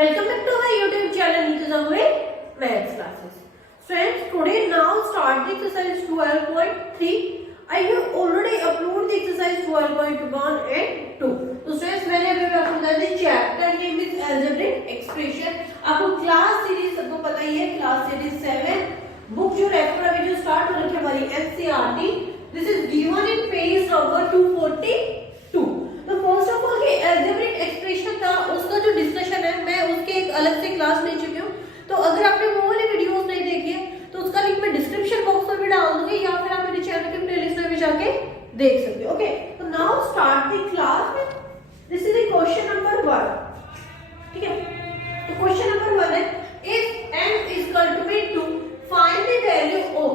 Welcome back to our YouTube channel Nitya with Maths classes. Friends, today now start the exercise 12.3. I have already uploaded the exercise 12.1 and 2. तो friends मैंने अभी आपको बता the chapter name is algebraic expression. आपको class series सबको पता ही है, class series 7 book जो रेफर अभी जो स्टार्ट हो रखी है हमारी NCERT. This is given in page number 242. तो फर्स्ट ऑफ ऑल ये अलजेब्रिक एक्सप्रेशन था, उसका जो डिस्कशन है मैं उसके एक अलग से क्लास ले चुकी हूँ. तो अगर आपने वो वाली वीडियोस नहीं देखी है तो उसका लिंक मैं डिस्क्रिप्शन बॉक्स में भी डाल दूंगी या फिर आप मेरे चैनल के प्लेलिस्ट में भी जाके देख सकते हो. ओके, तो now start the class. This is the question number 1. ठीक है, तो क्वेश्चन नंबर 1 है if m is equal to be 2 find the value of.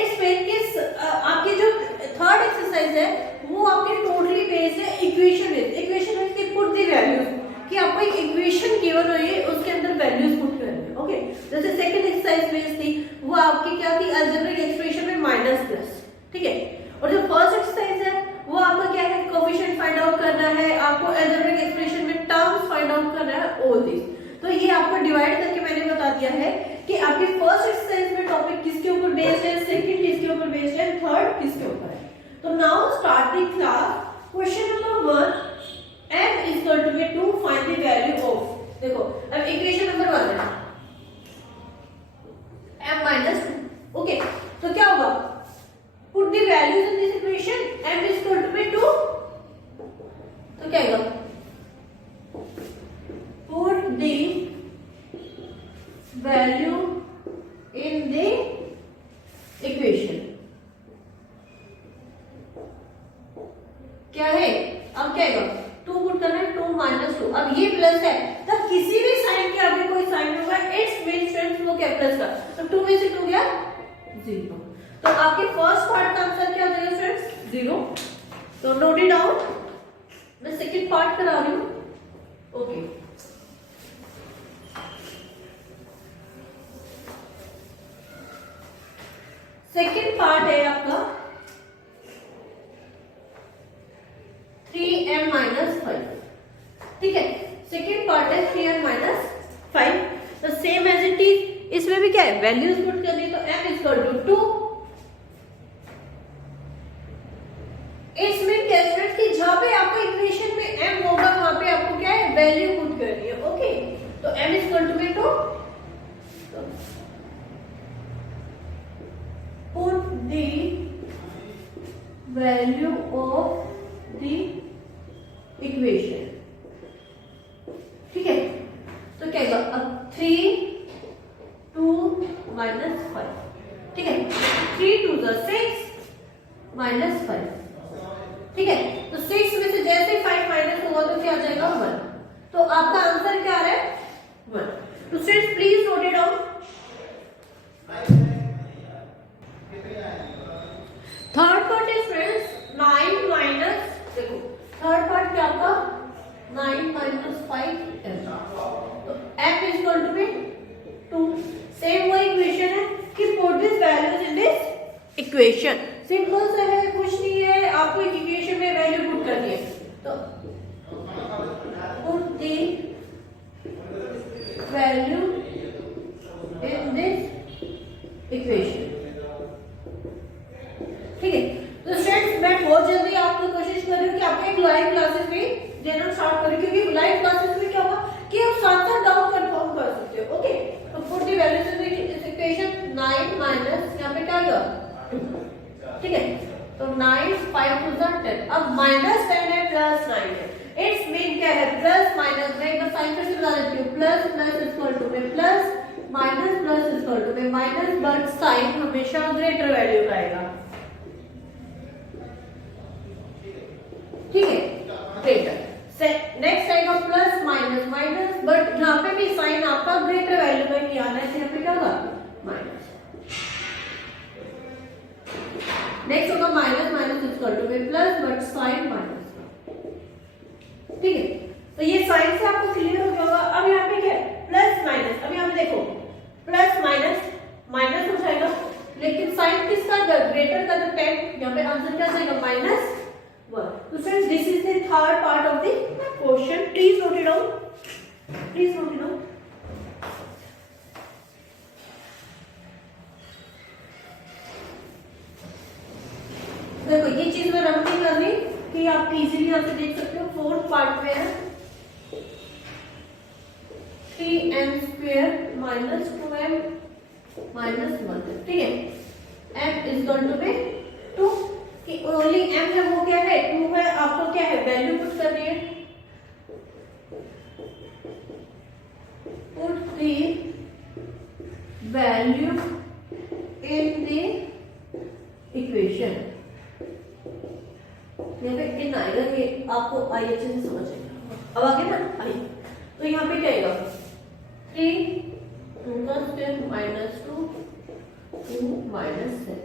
इसमें किस आपकी जो थर्ड एक्सरसाइज है वो आपके टोटली बेस्ड है इक्वेशन बेस्ड. इक्वेशन में से पुट द वैल्यूज कि आपको एक इक्वेशन गिवन हुई है उसके अंदर वैल्यूज पुट करनी है. ओके, जैसे सेकंड एक्सरसाइज बेस्ड थी वो आपकी क्या थी, अलजेब्रिक एक्सप्रेशन में माइनस प्लस. ठीक है, और जो फर्स्ट एक्सरसाइज है वो आपका क्या है, कोएफिशिएंट फाइंड आउट करना है, आपको अलजेब्रिक एक्सप्रेशन में टर्म्स फाइंड आउट करना है, ऑल दिस. तो ये आपको डिवाइड करके मैंने बता दिया है कि आपकी फर्स्ट एक्सरसाइज में टॉपिक किसके ऊपर बेस्ड है, सेकंड किसके ऊपर बेस्ड है, थर्ड किसके ऊपर है. तो now start the class. Question number 1 m is equal to be 2 find the value of. देखो अब इक्वेशन नंबर 1 है m minus 2. ओके, तो क्या होगा, put the values in this equation. m is equal to be 2, तो क्या आएगा, put the value in the equation. क्या है, अब क्या आएगा, 2 पुट करना है, 2 माइनस 2. अब ये प्लस है तब किसी भी साइन के आगे कोई साइन होगा इट्स मीन फ्रेंड्स वो क्या प्लस का. तो 2 में से 2 गया 0. तो आपके फर्स्ट पार्ट का आंसर क्या हो जाएगा फ्रेंड्स, 0. तो नोट इट डाउन. मैं सेकंड पार्ट करा रही हूँ. ओके, सेकंड पार्ट है आपका 3m minus 5. ठीक है, सेकेंड पार्ट है 3m minus 5. तो सेम एज इट इज इसमें भी क्या है, वैल्यूज पुट करनी. तो m is equal to 2. इसमें कैसे कि जहां पे आपको इक्वेशन में m होगा वहां पे आपको क्या है, वैल्यू पुट करनी है. ओके, तो m is equal to be 2. put the value of the equation. ठीक है, तो क्या होगा, अब 3 2 माइनस 5. ठीक है, 3 2 6 माइनस 5. ठीक है, तो 6 में से जैसे 5 माइनस होगा तो क्या आ जाएगा, 1. तो आपका आंसर क्या आ रहा है, 1. तो students please note it down. Third part is friends 9 minus, देखो थर्ड पार्ट क्या आपका 9 माइनस 5 m. तो m is equal to be 2. Same वही इक्वेशन है कि put this values in this equation. Simple सा है, कुछ नहीं है, आपको एक इक्वेशन में वैल्यू पुट करनी है. तो put the value in this equation. ठीक है, तो स्टूडेंट्स मैं बहुत जल्दी आपको कोशिश कर रही हूँ कि आपको एक लाइव क्लासेस में देना स्टार्ट करें, क्योंकि लाइव क्लासेस में क्या होगा कि आप साथ साथ डाउट कंफर्म कर सकते हो. ओके, तो put the values in this equation. 9 minus यहाँ पे क्या आएगा 2. ठीक है, तो 9 5 2 10. अब माइनस 10 है प्लस 9 है. इट्स मीन क्या है, प्लस माइनस. मैं एक बार साइन फिर से बता देती हूँ. प्लस प्लस इक्वल टू में plus, minus plus equal to में माइनस, बट साइन हमेशा ग्रेटर वैल्यू का आएगा. ठीक है, ग्रेटर. नेक्स्ट आएगा प्लस माइनस माइनस, बट यहाँ पे भी साइन आपका ग्रेटर वैल्यू का ही आना है, यहाँ पे क्या होगा माइनस. नेक्स्ट होगा माइनस माइनस इक्वल टू में प्लस, बट साइन माइनस. ठीक है, तो ये साइन से आपको क्लियर हो गया होगा. अब यहाँ पे क्या है, प्लस माइनस. अब यहाँ पे देखो प्लस माइनस माइनस हो जाएगा, लेकिन साइन किसका, ग्रेटर का, तो 10. यहाँ पे आंसर क्या जाएगा, -1. So friends, this is the third part of the question. Please note it down. Please note down. देखो ये चीज मैं रब नहीं कर रही कि आप इजीली यहाँ से देख सकते हो। फोर्थ पार्ट में है 3m² माइनस 2m माइनस 1, ठीक है। m is going to be 2 कि ओनली m है वो क्या है 2 है। आपको क्या है वैल्यू पुट करनी है। Put the value in the equation. यहाँ पे इन आएगा, ये आपको आई अच्छे से समझ आएगा। अब आगे ना आई तो यहाँ पे क्या आएगा 3 माइनस 2 माइनस 7।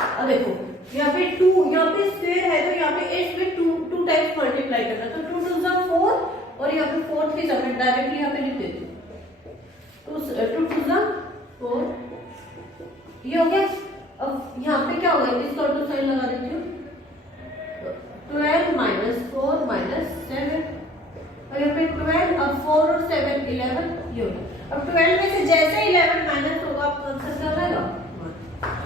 अब देखो यहाँ पे 2, यहाँ पे स्क्वायर है तो यहाँ पे इसमें 2 टाइम्स मल्टीप्लाई करना, तो 2 2 4 और यहाँ पे 4 की जगह डायरेक्टली यहाँ पे लिख देती हूँ। 2 2 4 ये हो गया। अब यहाँ पे क्या होगा इसका ऑटो साइन लगा देती हूँ 12 माइनस 4 माइनस 7 और यहाँ पे 12, अब 4 और 7 11 ये होगा। अब 12 में से जैसे 11 माइनस होगा आपका आंसर क्या आएगा 1।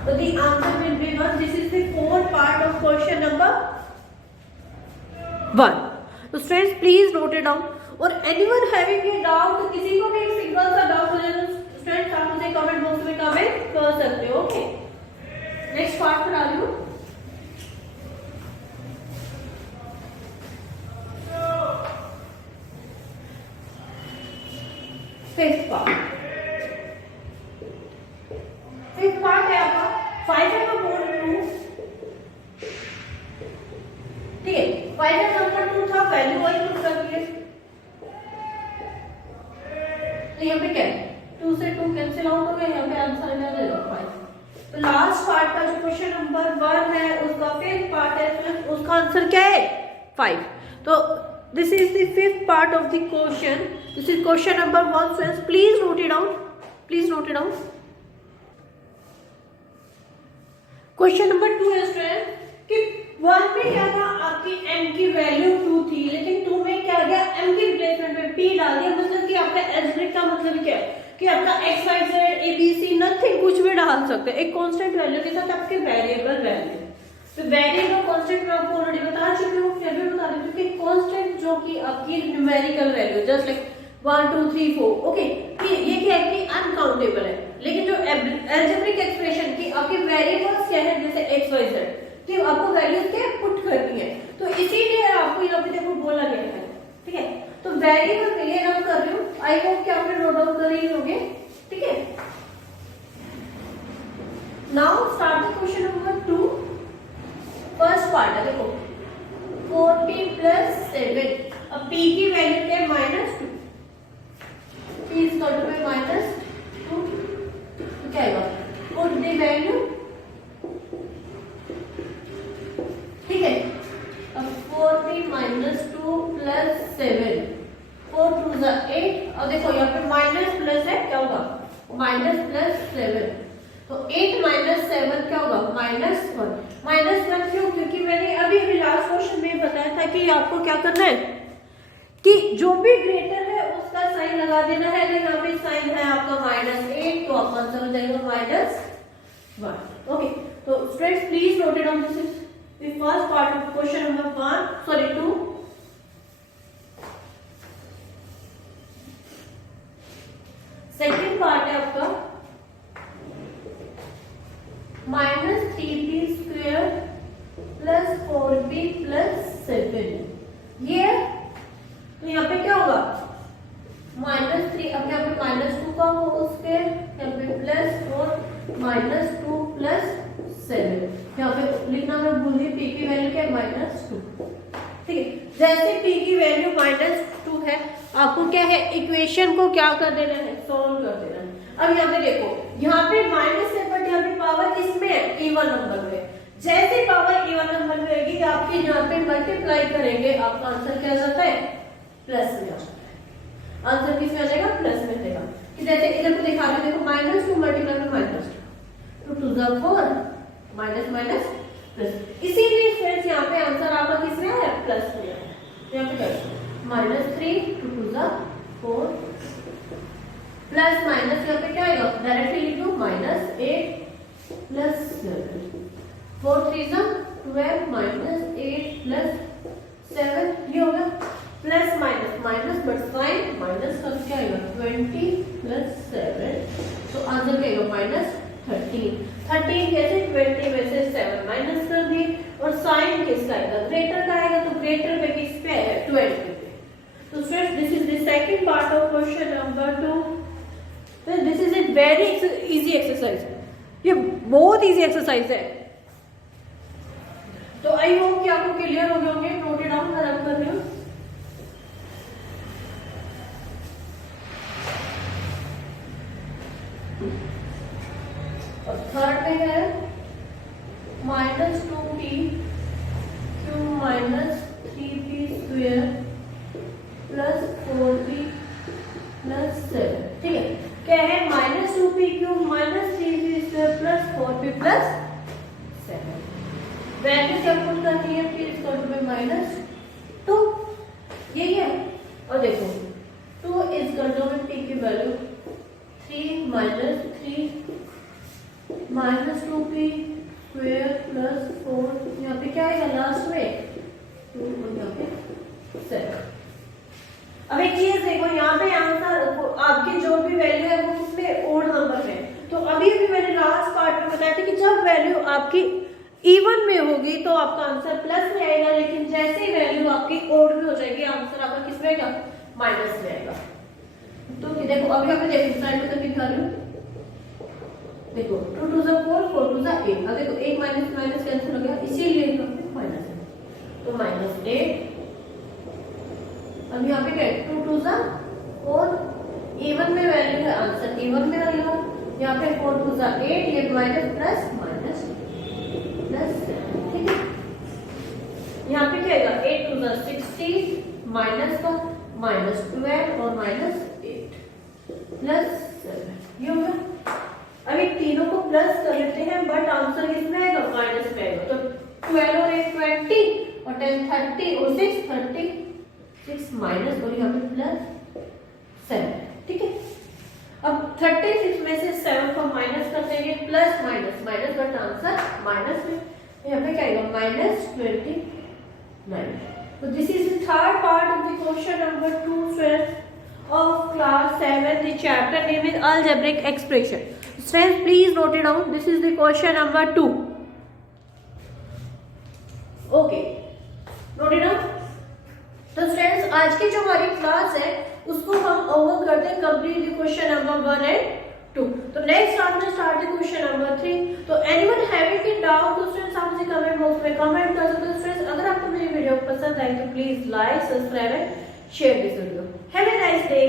तो the answer will be 1। This is the fourth part of question number 1। तो students please note it down. और एनीवन हैविंग ए डाउट, किसी को भी एक सिंगल सा डाउट हो जाए तो स्टूडेंट्स आप मुझे कमेंट बॉक्स में कमेंट कर सकते हो। ओके नेक्स्ट पार्ट पर आ रही हूँ। फिफ्थ पार्ट है आपका 5m/2, ठीक है। 5m/2 था, वैल्यू वही पुट करती है। तो यहाँ पे क्या है 2 से 2 कैंसिल आउट हो गया, यहाँ पे आंसर आ जाएगा 5। तो लास्ट पार्ट का जो क्वेश्चन नंबर 1 है उसका फिफ्थ पार्ट है, उसका आंसर क्या है 5। तो this is the fifth part of the question. This is question number 1. Friends, please note it down. Please note it down. Question number 2 है स्टूडेंट कि 1 में क्या था आपकी m की वैल्यू 2 थी, लेकिन 2 में क्या गया m की रिप्लेसमेंट में p डाल दिया। मतलब कि आपका एल्जेब्रिक का मतलब क्या है कि आपका x y z a b c nothing कुछ भी डाल सकते हैं एक कांस्टेंट वैल्यू के साथ आपके वेरिएबल वैल्यू। तो वेरिएबल कांस्टेंट मैं आपको ऑलरेडी बता चुकी हूँ, फिर भी बता देती हूँ कि कांस्टेंट जो कि आपकी numerical value just like 1 2 3 4 okay, ये क्या है कि अनकाउंटेबल है। लेकिन जो एल्जेब्रिक एक्सप्रेशन की आपके वेरिएबल्स क्या है जैसे x y z, तो आपको वैल्यूज क्या पुट करनी है। तो इसीलिए आपको यहाँ पे देखो बोला गया है, ठीक है। तो वेरिएबल पे ये रन कर रही हूँ, आई होप कि आपने नोट डाउन कर ही होंगे, ठीक है। Now start the question number 2। First part है देखो 40 प्लस 7। अब p की वैल्यू क्या है -2, p इज इक्वल टू -2, तो क्या आएगा पुट द वैल्यू, ठीक है। अब 40 -2 प्लस 7, 4 2 8। अब देखो यहाँ पे माइनस प्लस है, क्या होगा माइनस प्लस 7, तो 8 माइनस 7 क्या होगा -1। -1 क्यों? क्योंकि मैंने अभी लास्ट क्वेश्चन में बताया था कि आपको क्या करना है कि जो भी ग्रेटर है उसका साइन लगा देना है। अगर यहाँ पे साइन है आपका -8 तो आपका आंसर हो जाएगा -1। ओके, तो students please note it down. This is the first part of question number 2। Second part है आपका -3b² प्लस 4b प्लस 7। ये तो यहाँ पे क्या होगा -3, अब यहाँ पे -2 का हो उसके यहाँ पे +4 -2 प्लस 7। यहाँ पे लिखना मैं भूल गई, p की वैल्यू क्या है -2, ठीक है। जैसे p की वैल्यू -2 है, आपको क्या है इक्वेशन को क्या कर देना है सॉल्व कर देना है। अब यहाँ पे देखो, यहाँ पे माइनस है बट यहाँ पे पावर किसमें है इवन नंबर में। जैसे पावर इवन नंबर में होगी आपके यहाँ पे मल्टीप्लाई करेंगे, आपका आंसर क्या आ जाता है प्लस में आ जाता है। आंसर किस में आ जाएगा प्लस में देगा। कि जैसे इधर को दिखा रहे देखो -2 मल्टीप्लाई में -2 2 2 4 माइनस माइनस प्लस। इसीलिए फ्रेंड्स यहाँ पे आंसर आपका किस में आया प्लस में आया। यहाँ पे -3 2 2 4 प्लस माइनस यहाँ पे क्या आएगा, डायरेक्टली लिख दो -8 प्लस 7, 4 3 12 -8 प्लस 7, ये होगा plus minus minus but sign minus का क्या आएगा 20 प्लस 7, तो आंसर क्या आएगा -13। 13 कैसे, 20 में से 7 माइनस कर दिए, और साइन किसका आएगा, ग्रेटर का आएगा, तो ग्रेटर में किस पे है 12 पे। तो students this is the second part of question number 2। This is a very easy exercise, ये बहुत इजी एक्सरसाइज है। तो आई होप कि आपको क्लियर हो गए होंगे। नोट इट डाउन, मैं कर रही हूँ। और थर्ड में है -2p cube minus 3p square plus 4p plus 7, ठीक है। क्या है, -2p cube minus 3p square plus 4p plus 7। Value क्या पुट करनी है, फिर इसका में -2 यही है। और देखो 2 इज कंट्रोल में p की value 3 minus 3 -2p square plus 4, यहाँ पे क्या आएगा लास्ट में 2 और यहाँ पे 7। अब एक चीज देखो, यहाँ पे आंसर आपकी जो भी वैल्यू है वो किसमें ओड नंबर में। तो अभी भी मैंने लास्ट पार्ट में बताया था कि जब वैल्यू आपकी इवन में होगी तो आपका आंसर प्लस में आएगा, लेकिन जैसे ही वैल्यू आपकी ओड में हो जाएगी आंसर आपका किस में आएगा, माइनस में आएगा। तो देखो अभी यहाँ पे देखो साइड में दिखा रही हूँ, देखो 2 2 4 4 2 8, अब देखो 1 माइनस माइनस कैंसिल हो गया, इसीलिए यहाँ पे माइनस है, तो -8। अब यहाँ पे क्या है 2 2 4, इवन में वैल्यू है, आंसर इवन में आएगा। यहाँ पे 4 2 8, ये माइनस प्लस माइनस प्लस, ठीक है। यहाँ पे क्या आएगा 8 2 16, माइनस का -12 और -8 प्लस 7, ये हो गया। अभी तीनों को प्लस कर लेते हैं, बट आंसर किसमें आएगा, माइनस में आएगा। तो 12 और 1 20 और 10 30 और 6 36 माइनस, और यहाँ पे प्लस 7, ठीक है। अब 36 में से 7 को माइनस कर देंगे, plus minus minus, but answer minus में, यहाँ पे क्या आएगा -29। तो this is the third part of the question number 2 students of class 7. The chapter name is algebraic expression. Students, please note it down. This is the question number 2. Okay, note it down. तो students आज की जो हमारी class है उसको हम over करते हैं कंप्लीट क्वेश्चन नंबर 1 and 2. तो नेक्स्ट आपने स्टार्ट द क्वेश्चन नंबर 3. तो एनीवन हैविंग एनी डाउट तो स्टूडेंट्स आप मुझे कमेंट बॉक्स में कमेंट कर सकते हो. स्टूडेंट्स अगर आपको मेरी वीडियो पसंद आई तो please like, subscribe and share this video. Have a nice day.